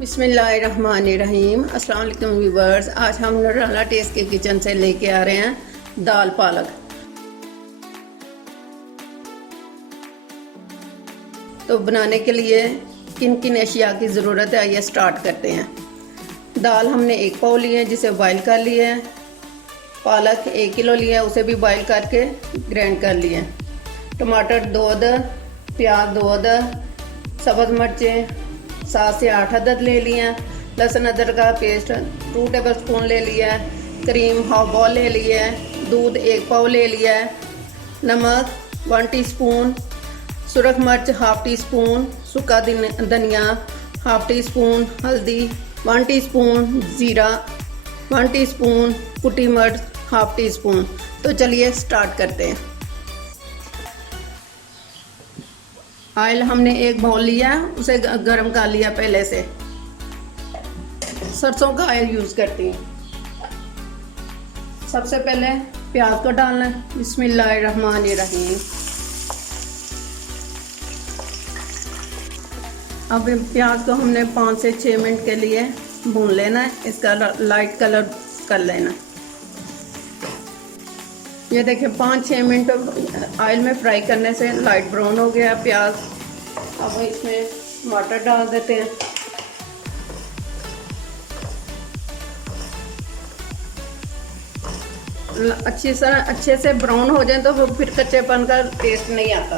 बिस्मिल्लाहिर्रहमानिर्रहीम। अस्सलाम वालेकुम व्यूवर्स। आज हम नूराला टेस्ट के किचन से लेके आ रहे हैं दाल पालक। तो बनाने के लिए किन किन अशिया की ज़रूरत है आइए स्टार्ट करते हैं। दाल हमने 1 पाव ली है जिसे बॉईल कर लिया है। पालक 1 किलो लिया है उसे भी बॉईल करके ग्राइंड कर लिया है। टमाटर 2 अदद, प्याज 2 अदद, सब्ज़ मिर्चें 7 से 8 अदद ले लिए हैं। लहसुन अदरक का पेस्ट 2 टेबल स्पून ले लिया है। क्रीम हाफ बॉल ले लिया है। दूध 1 पाव ले लिया है। नमक 1 टीस्पून, सुरख मिर्च हाफ टी स्पून, सूखा धनिया हाफ टी स्पून, हल्दी 1 टीस्पून, ज़ीरा 1 टीस्पून, कुटी मिर्च हाफ टी स्पून। तो चलिए स्टार्ट करते हैं। ऑयल हमने 1 बाउल लिया, उसे गर्म कर लिया पहले से। सरसों का ऑयल यूज़ करती हूँ। सबसे पहले प्याज को डालना है। बिस्मिल्लाहिर्रहमानिर्रहीम। अब प्याज को हमने 5 से 6 मिनट के लिए भून लेना है। इसका लाइट कलर कर लेना। ये देखिए 5-6 मिनट ऑयल में फ्राई करने से लाइट ब्राउन हो गया प्याज। अब इसमें टमाटर डाल देते हैं। अच्छे से ब्राउन हो जाए तो फिर कच्चेपन का टेस्ट नहीं आता।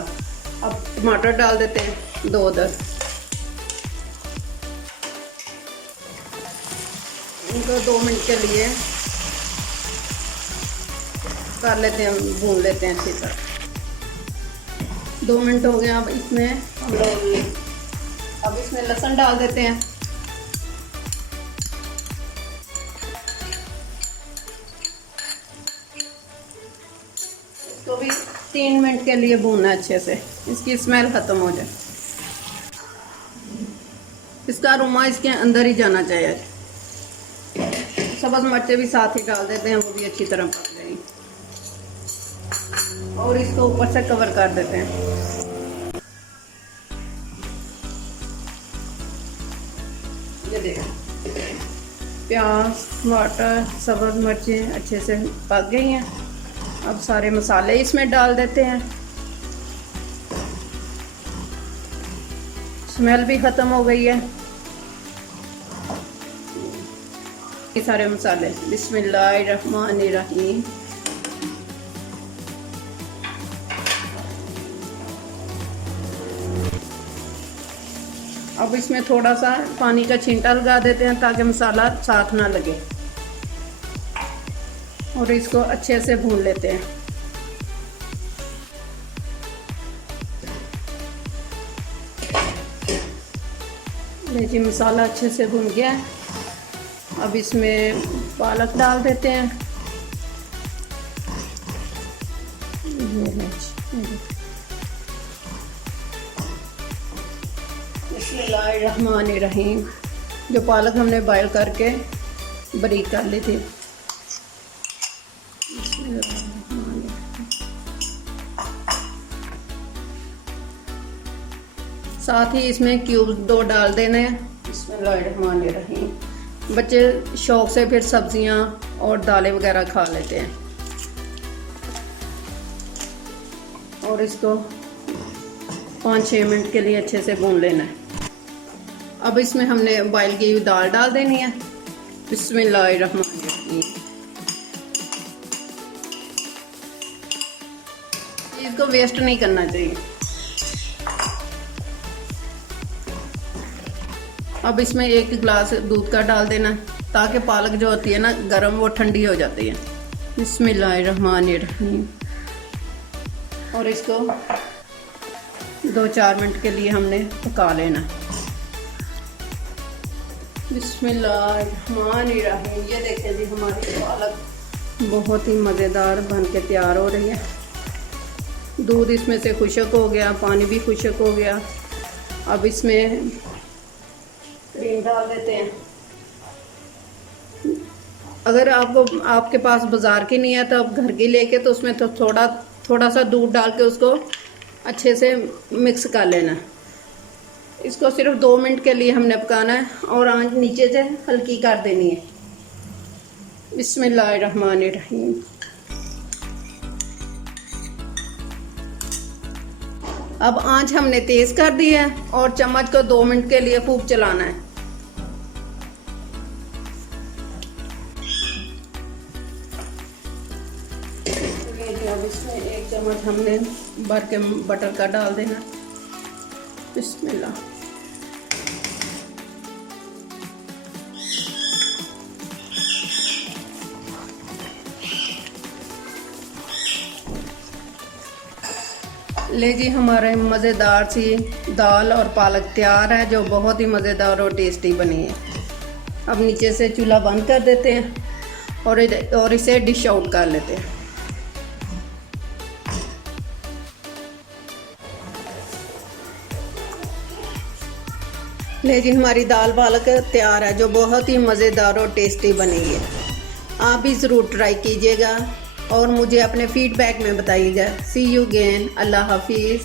अब टमाटर डाल देते हैं 2 अदद। इनको 2 मिनट के लिए कर लेते हैं, भून लेते हैं अच्छी तरह। 2 मिनट हो गए। अब इसमें लहसुन डाल देते हैं। इसको भी 3 मिनट के लिए भूनना है अच्छे से, इसकी स्मेल खत्म हो जाए। इसका अरोमा इसके अंदर ही जाना चाहिए। सब्ज़ मिर्चें भी साथ ही डाल देते हैं, वो भी अच्छी तरह पक जाएगी। और इसको ऊपर से कवर कर देते हैं। ये देखो प्याज, टमाटर, सब्ज़ मिर्चें अच्छे से पक गई हैं। अब सारे मसाले इसमें डाल देते हैं। स्मेल भी ख़त्म हो गई है। ये सारे मसाले बिस्मिल्लाहिर्रहमानिर्रहीम। अब इसमें थोड़ा सा पानी का छींटा लगा देते हैं ताकि मसाला साथ ना लगे। और इसको अच्छे से भून लेते हैं। देखिए मसाला अच्छे से भून गया है। अब इसमें पालक डाल देते हैं। बिस्मिल्लाहिर्रहमानिर्रहीम। जो पालक हमने बॉयल करके बारीक कर ली थी। साथ ही इसमें क्यूब्स 2 डाल देने हैं। बिस्मिल्लाहिर्रहमानिर्रहीम। बच्चे शौक से फिर सब्जियां और दालें वगैरह खा लेते हैं। और इसको 5-6 मिनट के लिए अच्छे से भून लेना है। अब इसमें हमने बॉयल की हुई दाल डाल देनी है। बिस्मिल्लाहिर्रहमानिर्रहीम। इसको वेस्ट नहीं करना चाहिए। अब इसमें 1 गिलास दूध का डाल देना ताकि पालक जो होती है ना गर्म, वो ठंडी हो जाती है। बिस्मिल्लाहिर्रहमानिर्रहीम। और इसको 2-4 मिनट के लिए हमने पका लेना। बिस्मिल्लाहिर्रहमानिर्रहीम। ये देखें जी हमारी पालक बहुत ही मज़ेदार बन के तैयार हो रही है। दूध इसमें से खुश्क हो गया, पानी भी खुश्क हो गया। अब इसमें क्रीम डाल देते हैं। अगर आपके पास बाज़ार की नहीं है तो आप घर की लेके तो उसमें तो थोड़ा सा दूध डाल के उसको अच्छे से मिक्स कर लेना। इसको सिर्फ 2 मिनट के लिए हमने पकाना है और आंच नीचे से हल्की कर देनी है। बिस्मिल्लाहिर्रहमानिर्रहीम। अब आंच हमने तेज कर दी है और चम्मच को 2 मिनट के लिए खूब चलाना है। अब इसमें 1 चम्मच हमने भर के बटर का डाल देना। बिस्मिल्लाह। ले जी, हमारे मज़ेदार सी दाल और पालक तैयार है, जो बहुत ही मज़ेदार और टेस्टी बनी है। अब नीचे से चूल्हा बंद कर देते हैं और इसे डिश आउट कर लेते हैं। ले जी, हमारी दाल पालक तैयार है, जो बहुत ही मज़ेदार और टेस्टी बनी है। आप भी ज़रूर ट्राई कीजिएगा और मुझे अपने फीडबैक में बताइएगा। सी यू अगेन। अल्लाह हाफिज़।